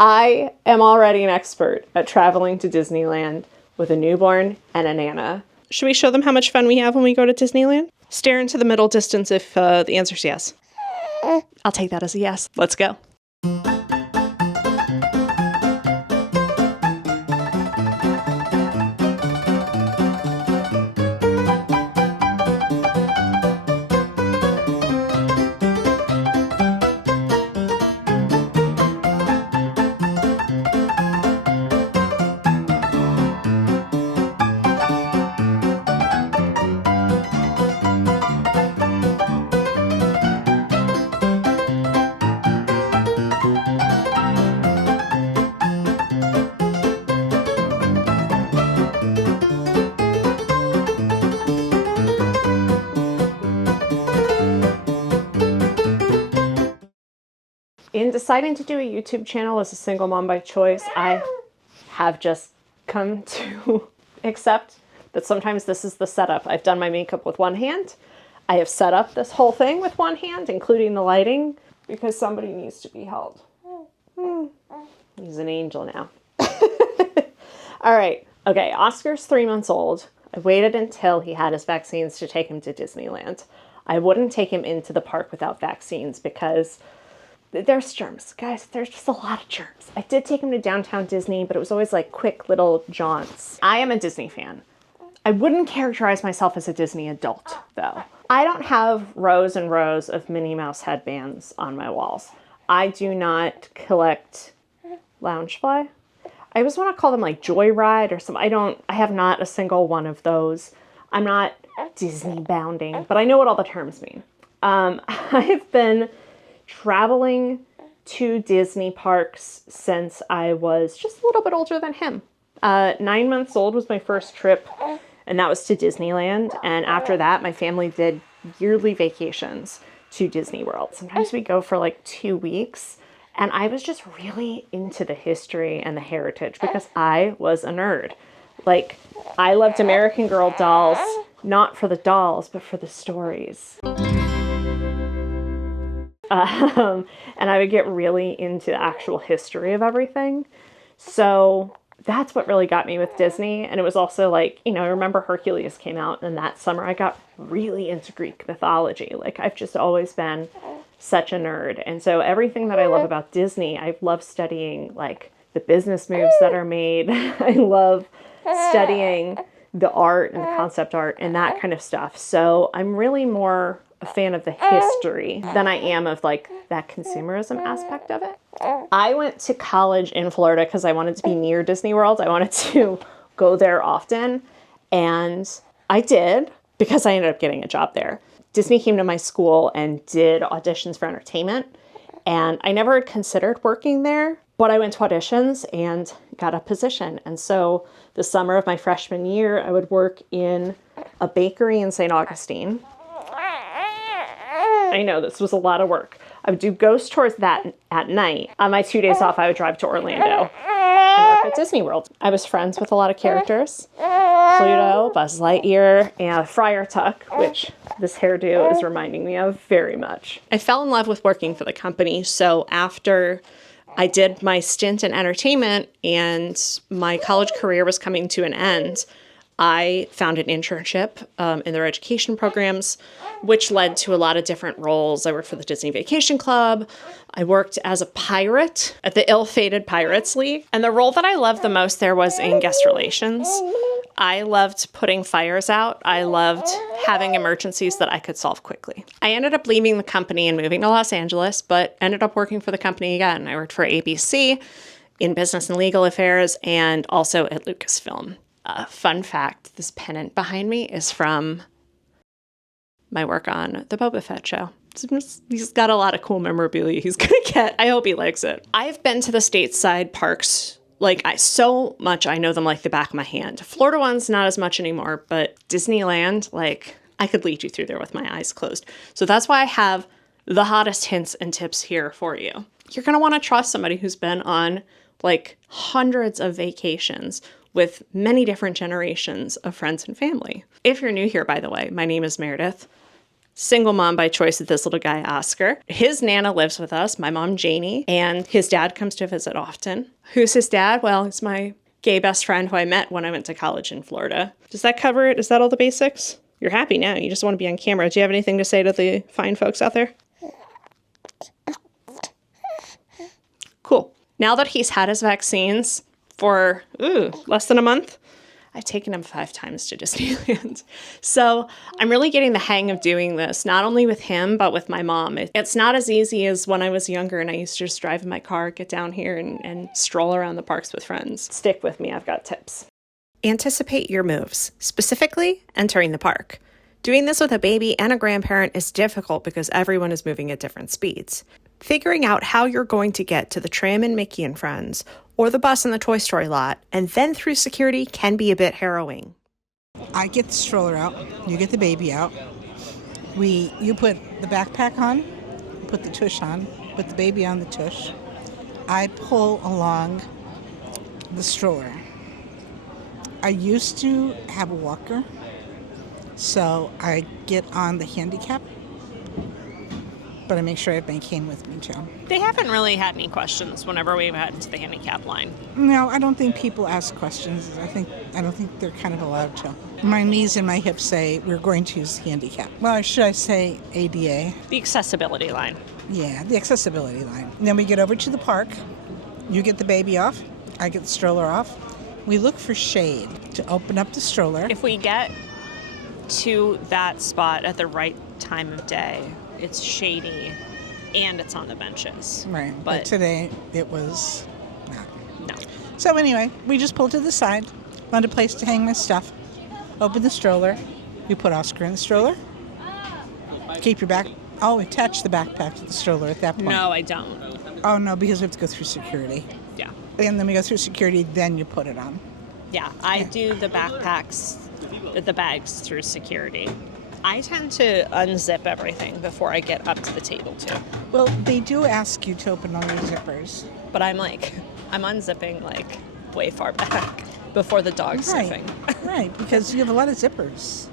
I am already an expert at traveling to Disneyland with a newborn and a Nana. Should we show them how much fun we have when we go to Disneyland? Stare into the middle distance if the answer's yes. I'll take that as a yes. Let's go. In deciding to do a YouTube channel as a single mom by choice, I have just come to accept that sometimes this is the setup. I've done my makeup with one hand. I have set up this whole thing with one hand, including the lighting, because somebody needs to be held. He's an angel now. All right. Okay, Oscar's 3 months old. I waited until he had his vaccines to take him to Disneyland. I wouldn't take him into the park without vaccines because there's germs, guys. There's just a lot of germs. I did take him to downtown Disney, but it was always like quick little jaunts. I am a Disney fan. I wouldn't characterize myself as a Disney adult, though. I don't have rows and rows of Minnie Mouse headbands on my walls. I do not collect Loungefly. I always want to call them like Joyride or something. I have not a single one of those. I'm not Disney bounding, but I know what all the terms mean. I've been traveling to Disney parks since I was just a little bit older than him. 9 months old was my first trip, and that was to Disneyland. And after that, my family did yearly vacations to Disney World. Sometimes we go for like 2 weeks. And I was just really into the history and the heritage because I was a nerd. Like, I loved American Girl dolls, not for the dolls, but for the stories. And I would get really into the actual history of everything. So that's what really got me with Disney. And it was also like, I remember Hercules came out, and that summer I got really into Greek mythology. Like, I've just always been such a nerd. And so everything that I love about Disney, I love studying like the business moves that are made. I love studying the art and the concept art and that kind of stuff. So I'm really more a fan of the history than I am of like that consumerism aspect of it. I went to college in Florida because I wanted to be near Disney World. I wanted to go there often. And I did because I ended up getting a job there. Disney came to my school and did auditions for entertainment. And I never had considered working there, but I went to auditions and got a position. And so the summer of my freshman year, I would work in a bakery in St. Augustine. I know this was a lot of work. I would do ghost tours that at night. On my 2 days off, I would drive to Orlando and work at Disney World. I was friends with a lot of characters. Pluto, Buzz Lightyear, and Friar Tuck, which this hairdo is reminding me of very much. I fell in love with working for the company, so after I did my stint in entertainment and my college career was coming to an end, I found an internship in their education programs, which led to a lot of different roles. I worked for the Disney Vacation Club. I worked as a pirate at the ill-fated Pirates League. And the role that I loved the most there was in guest relations. I loved putting fires out. I loved having emergencies that I could solve quickly. I ended up leaving the company and moving to Los Angeles, but ended up working for the company again. I worked for ABC in business and legal affairs and also at Lucasfilm. Fun fact, this pennant behind me is from my work on the Boba Fett show. He's got a lot of cool memorabilia he's going to get. I hope he likes it. I've been to the stateside parks so much I know them like the back of my hand. Florida ones, not as much anymore, but Disneyland, I could lead you through there with my eyes closed. So that's why I have the hottest hints and tips here for you. You're going to want to trust somebody who's been on hundreds of vacations with many different generations of friends and family. If you're new here, by the way, my name is Meredith. single mom by choice with this little guy, Oscar. His Nana lives with us, my mom, Janey, and his dad comes to visit often. Who's his dad? Well, he's my gay best friend who I met when I went to college in Florida. Does that cover it? Is that all the basics? You're happy now. You just want to be on camera. Do you have anything to say to the fine folks out there? Cool. Now that he's had his vaccines for less than a month, I've taken him 5 times to Disneyland. So I'm really getting the hang of doing this, not only with him, but with my mom. It's not as easy as when I was younger and I used to just drive in my car, get down here and stroll around the parks with friends. Stick with me, I've got tips. Anticipate your moves, specifically entering the park. Doing this with a baby and a grandparent is difficult because everyone is moving at different speeds. Figuring out how you're going to get to the tram and Mickey and Friends, or the bus in the Toy Story lot, and then through security can be a bit harrowing. I get the stroller out, you get the baby out. You put the backpack on, put the tush on, put the baby on the tush. I pull along the stroller. I used to have a walker, so I get on the handicap, but I make sure I have my cane with me too. They haven't really had any questions whenever we've had to the handicap line. No, I don't think people ask questions. I don't think they're kind of allowed to. My knees and my hips say we're going to use handicap. Well, should I say ADA? The accessibility line. Yeah, the accessibility line. And then we get over to the park. You get the baby off. I get the stroller off. We look for shade to open up the stroller. If we get to that spot at the right time of day, it's shady and it's on the benches. Right. But today it was not. No. So anyway, we just pulled to the side, found a place to hang my stuff, open the stroller. You put Oscar in the stroller. Keep your back. Oh, attach the backpack to the stroller at that point. No, I don't. Oh, no, because we have to go through security. Yeah. And then we go through security, then you put it on. Yeah, I do the backpacks, the bags through security. I tend to unzip everything before I get up to the table, too. Well, they do ask you to open all your zippers. But I'm unzipping, way far back before the dog's sniffing. Right, because you have a lot of zippers.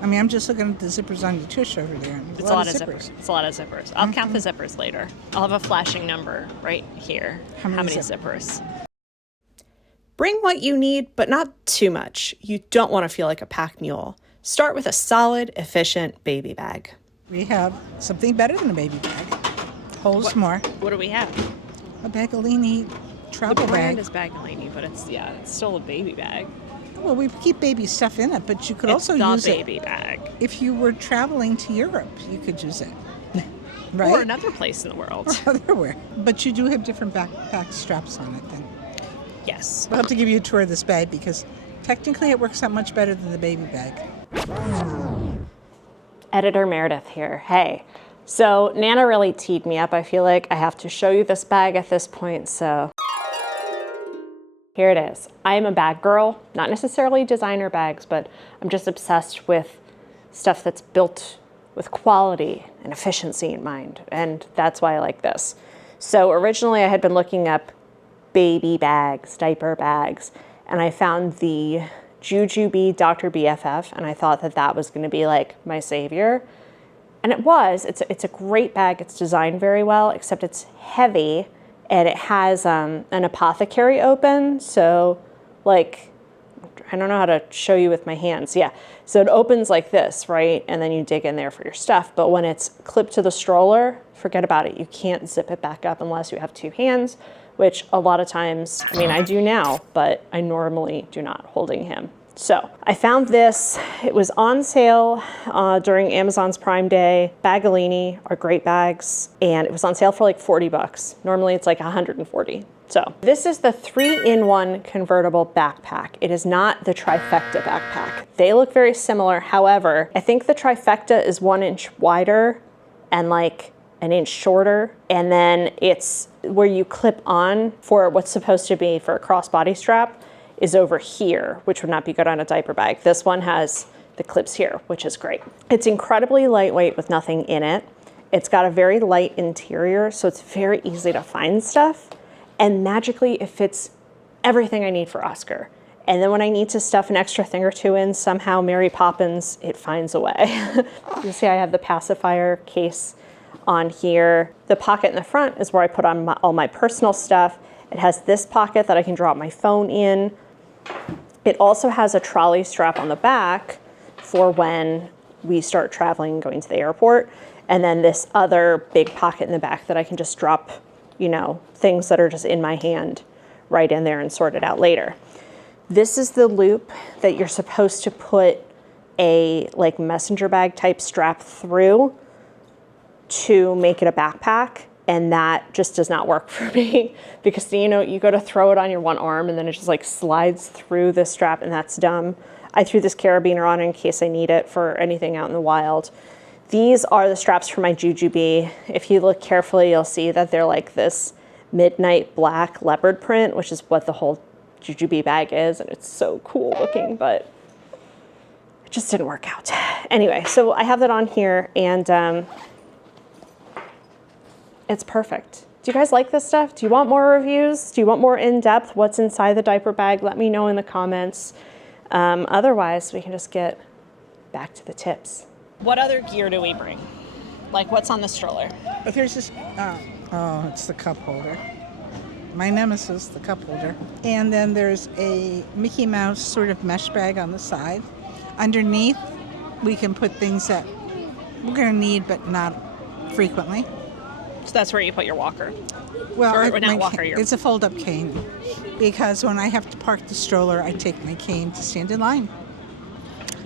I mean, I'm just looking at the zippers on your tush over there. It's a lot of zippers. It's a lot of zippers. I'll count the zippers later. I'll have a flashing number right here. How many zippers? Bring what you need, but not too much. You don't want to feel like a pack mule. Start with a solid, efficient baby bag. We have something better than a baby bag. Holds more. What do we have? A Bagolini travel bag. The brand is Bagolini, but it's still a baby bag. Well, we keep baby stuff in it, but you could also use it. It's the baby bag. If you were traveling to Europe, you could use it. Right? Or another place in the world. Or otherwhere. But you do have different backpack straps on it then. Yes. We'll have to give you a tour of this bag because technically it works out much better than the baby bag. Editor Meredith here. Hey. So Nana really teed me up. I feel like I have to show you this bag at this point, so here it is. I am a bag girl, not necessarily designer bags, but I'm just obsessed with stuff that's built with quality and efficiency in mind, and that's why I like this. So originally I had been looking up baby bags, diaper bags, and I found the Jujube Dr. BFF, and I thought that that was gonna be like my savior. And it was. It's a great bag. It's designed very well, except it's heavy, and it has an apothecary open. So, like, I don't know how to show you with my hands. Yeah. So it opens like this, right? And then you dig in there for your stuff. But when it's clipped to the stroller, forget about it. You can't zip it back up unless you have 2 hands, which a lot of times, I mean, I do now, but I normally do not holding him. So I found this. It was on sale during Amazon's Prime Day. Bagolini are great bags, and it was on sale for like 40 bucks. Normally it's like 140. So this is the 3-in-1 convertible backpack. It is not the trifecta backpack. They look very similar. However, I think the trifecta is 1 inch wider and like an inch shorter. And then it's where you clip on for what's supposed to be for a crossbody strap is over here, which would not be good on a diaper bag. This one has the clips here, which is great. It's incredibly lightweight with nothing in it. It's got a very light interior, so it's very easy to find stuff. And magically, it fits everything I need for Oscar. And then when I need to stuff an extra thing or two in, somehow Mary Poppins, it finds a way. You see I have the pacifier case on here. The pocket in the front is where I put on all my personal stuff. It has this pocket that I can drop my phone in. It also has a trolley strap on the back for when we start traveling and going to the airport. And then this other big pocket in the back that I can just drop, you know, things that are just in my hand right in there and sort it out later. This is the loop that you're supposed to put a like messenger bag type strap through to make it a backpack. And that just does not work for me because, you know, you go to throw it on your one arm and then it just like slides through the strap, and that's dumb. I threw this carabiner on in case I need it for anything out in the wild. These are the straps for my Jujubee. If you look carefully, you'll see that they're like this midnight black leopard print, which is what the whole Jujubee bag is, and it's so cool looking, but it just didn't work out. Anyway, so I have that on here, and it's perfect. Do you guys like this stuff? Do you want more reviews? Do you want more in-depth? What's inside the diaper bag? Let me know in the comments. Otherwise, we can just get back to the tips. What other gear do we bring? Like, what's on the stroller? But there's this, it's the cup holder. My nemesis, the cup holder. And then there's a Mickey Mouse sort of mesh bag on the side. Underneath, we can put things that we're going to need, but not frequently. So that's where you put your walker. Well, It's a fold-up cane, because when I have to park the stroller, I take my cane to stand in line.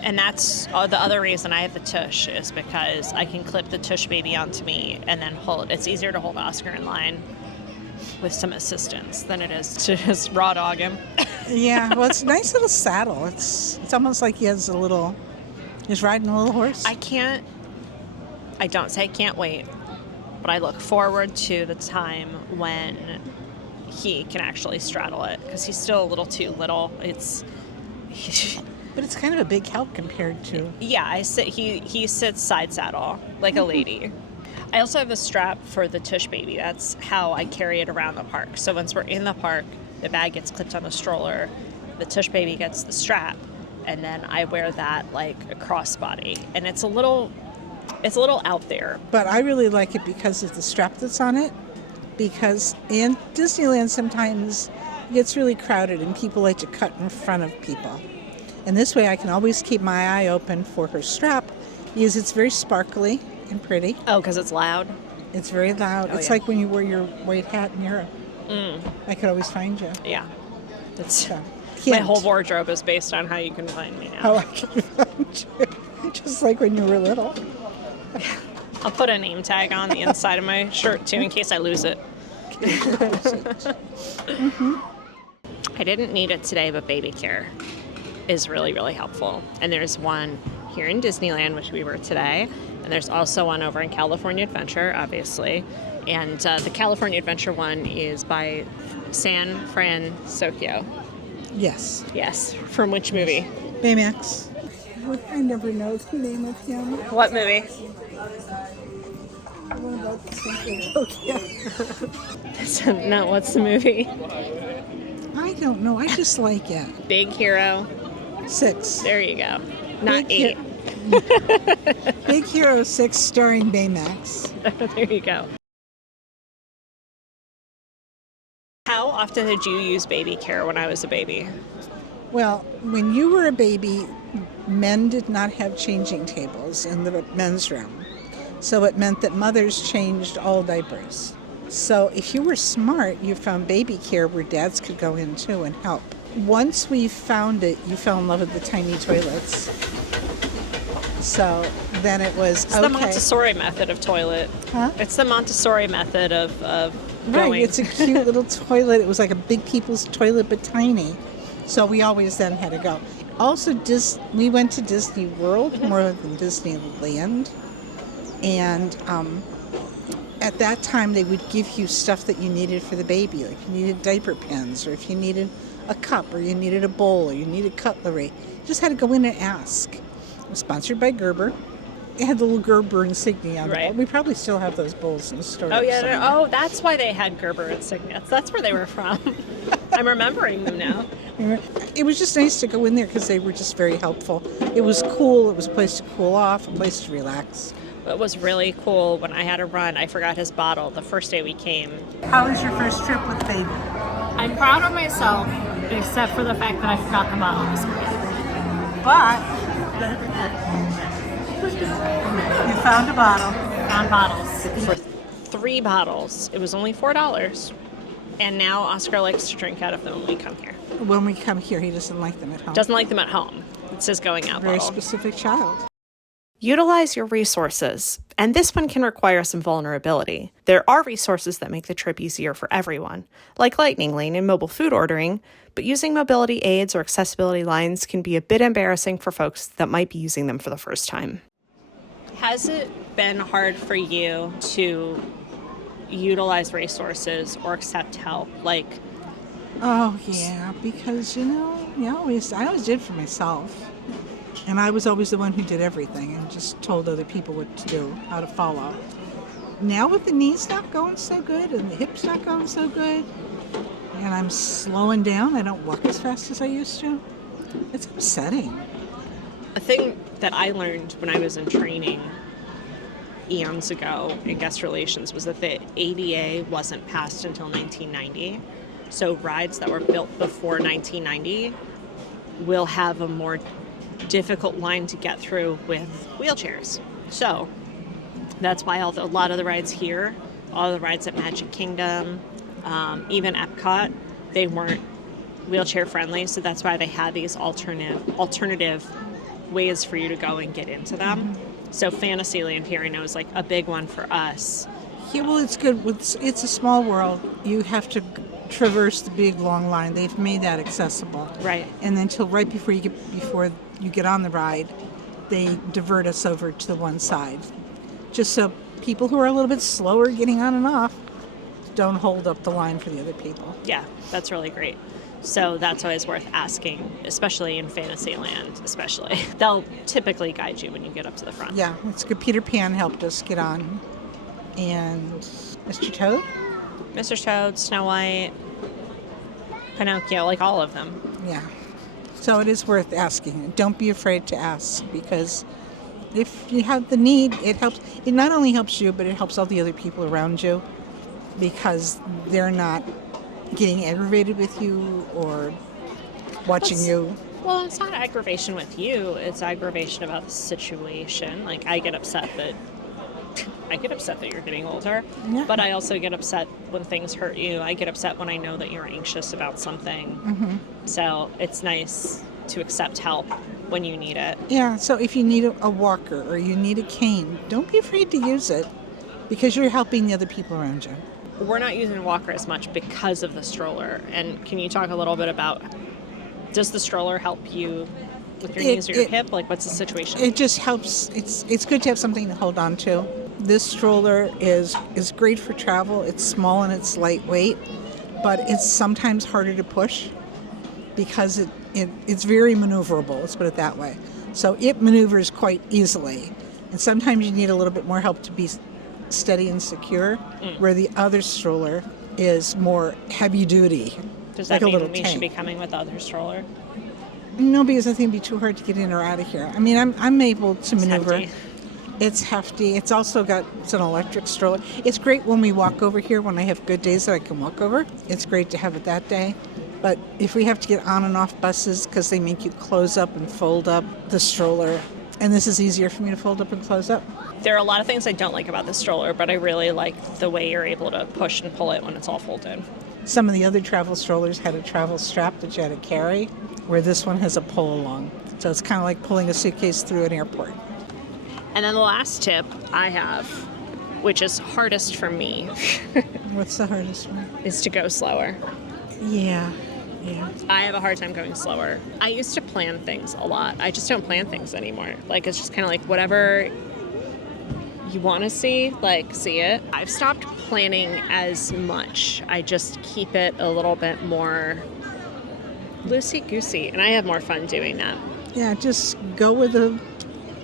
And that's the other reason I have the tush, is because I can clip the tush baby onto me and then hold. It's easier to hold Oscar in line with some assistance than it is to just raw dog him. Yeah, well, it's a nice little saddle. It's almost like he's riding a little horse. I don't say I can't wait, but I look forward to the time when he can actually straddle it, because he's still a little too little. But it's kind of a big help compared to... Yeah, he sits side saddle like a lady. I also have a strap for the tush baby. That's how I carry it around the park. So once we're in the park, the bag gets clipped on the stroller, the tush baby gets the strap, and then I wear that like a crossbody. And it's a little out there. But I really like it because of the strap that's on it. Because in Disneyland sometimes it gets really crowded and people like to cut in front of people. And this way I can always keep my eye open for her strap, because it's very sparkly and pretty. Oh, because it's loud? It's very loud. Oh, it's yeah. like when you wear your white hat in Europe. I could always find you. Yeah. So, my whole wardrobe is based on how you can find me now. How I can find you. Just like when you were little. I'll put a name tag on the inside of my shirt, too, in case I lose it. I didn't need it today, but baby care is really, really helpful. And there's one here in Disneyland, which we were today, and there's also one over in California Adventure, obviously. And the California Adventure one is by San Francisco. Yes. Yes. From which movie? Baymax. I never know the name of him. What movie? What about the Central Tokyo? No, what's the movie? I don't know. I just like it. Big Hero 6. There you go. Not Big 8. Big Hero 6 starring Baymax. There you go. How often did you use baby care when I was a baby? Well, when you were a baby, men did not have changing tables in the men's room. So it meant that mothers changed all diapers. So if you were smart, you found baby care where dads could go in too and help. Once we found it, you fell in love with the tiny toilets. So then it was It's the Montessori method of toilet. Huh? It's the Montessori method of Right, going. it's a cute little toilet. It was like a big people's toilet, but tiny. So we always then had to go. Also, we went to Disney World more than Disneyland. And at that time, they would give you stuff that you needed for the baby. Like you needed diaper pins, or if you needed a cup, or you needed a bowl, or you needed cutlery. You just had to go in and ask. It was sponsored by Gerber. It had the little Gerber insignia on the bowl. We probably still have those bowls in the store. Oh, yeah. Oh, that's why they had Gerber insignia. That's where they were from. I'm remembering them now. It was just nice to go in there because they were just very helpful. It was cool. It was a place to cool off, a place to relax. It was really cool when I had to run. I forgot his bottle the first day we came. How was your first trip with baby? I'm proud of myself, except for the fact that I forgot the bottles. But you found a bottle. On bottles. For 3 bottles, it was only $4. And now Oscar likes to drink out of them when we come here. When we come here, he doesn't like them at home. Doesn't like them at home. It's his going out Very bottle. specific child. Utilize your resources, and this one can require some vulnerability. There are resources that make the trip easier for everyone, like Lightning Lane and mobile food ordering, but using mobility aids or accessibility lines can be a bit embarrassing for folks that might be using them for the first time. Has it been hard for you to utilize resources or accept help? Oh yeah, because I always did for myself. And I was always the one who did everything and just told other people what to do, how to follow. Now with the knees not going so good and the hips not going so good, and I'm slowing down, I don't walk as fast as I used to. It's upsetting. A thing that I learned when I was in training eons ago in guest relations was that the ADA wasn't passed until 1990. So rides that were built before 1990 will have a more difficult line to get through with wheelchairs. So that's why a lot of the rides here, all the rides at Magic Kingdom, even Epcot, they weren't wheelchair friendly. So that's why they had these alternative ways for you to go and get into them. So Fantasyland here I know is like a big one for us. Yeah, well, it's good. It's a small world. You have to traverse the big long line. They've made that accessible. Right. And then till right before you get on the ride, they divert us over to the one side, just so people who are a little bit slower getting on and off don't hold up the line for the other people. Yeah, that's really great. So that's always worth asking, especially in Fantasyland, especially. They'll typically guide you when you get up to the front. Yeah, it's good. Peter Pan helped us get on. And Mr. Toad? Mr. Toad, Snow White, Pinocchio, like all of them. Yeah. So it is worth asking. Don't be afraid to ask, because if you have the need, it helps. It not only helps you, but it helps all the other people around you, because they're not getting aggravated with you or watching you. Well, it's not aggravation with you. It's aggravation about the situation. Like, I get upset that you're getting older, Yeah. but I also get upset when things hurt you. I get upset when I know that you're anxious about something. So it's nice to accept help when you need it. Yeah, so if you need a walker or you need a cane, don't be afraid to use it, because you're helping the other people around you. We're not using a walker as much because of the stroller. And can you talk a little bit about, does the stroller help you with your knees or your hip? Like, what's the situation? It just helps. It's good to have something to hold on to. This stroller is great for travel. It's small and it's lightweight, but it's sometimes harder to push because it's very maneuverable, let's put it that way. So it maneuvers quite easily. And sometimes you need a little bit more help to be steady and secure, where the other stroller is more heavy duty. Does like that a mean little we tank. should be coming with the other stroller? No, because I think it'd be too hard to get in or out of here. I mean, I'm able to maneuver. Hefty. It's hefty. It's an electric stroller. It's great when we walk over here, when I have good days that I can walk over. It's great to have it that day. But if we have to get on and off buses because they make you close up and fold up the stroller, and this is easier for me to fold up and close up. There are a lot of things I don't like about the stroller, but I really like the way you're able to push and pull it when it's all folded. Some of the other travel strollers had a travel strap that you had to carry, where this one has a pull along. So it's kind of like pulling a suitcase through an airport. And then the last tip I have, which is hardest for me, What's the hardest one? is to go slower. Yeah. I have a hard time going slower. I used to plan things a lot. I just don't plan things anymore. Like, it's just kind of like whatever you want to see, like, see it. I've stopped planning as much. I just keep it a little bit more loosey-goosey, and I have more fun doing that. Yeah, just go with the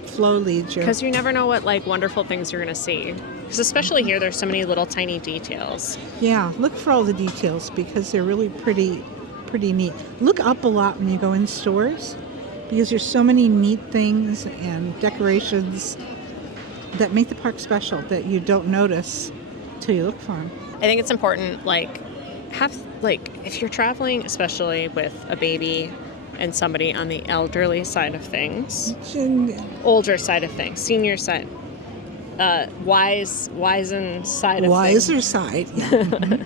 flow leads you. Because you never know what, like, wonderful things you're going to see. Because especially here, there's so many little tiny details. Yeah, look for all the details because they're really pretty pretty neat. Look up a lot when you go in stores because there's so many neat things and decorations that make the park special that you don't notice till you look for them. I think it's important, if you're traveling, especially with a baby and somebody on the elderly side of things, older side of things, senior side, wizened side of Wiser things. side, yeah.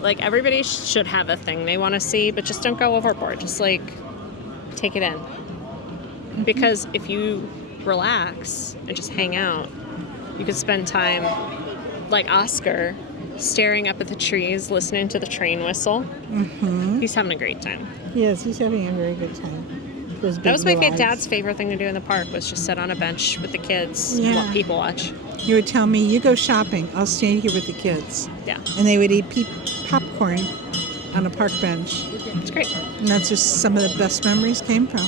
Like, everybody should have a thing they want to see, but just don't go overboard. Just, take it in. Because if you relax and just hang out, you could spend time, like Oscar, staring up at the trees, listening to the train whistle. He's having a great time. Yes, he's having a very good time. That was my dad's favorite thing to do in the park, was just sit on a bench with the kids and let people watch. You would tell me, you go shopping, I'll stay here with the kids. Yeah. And they would eat popcorn on a park bench. It's great. And that's just some of the best memories came from.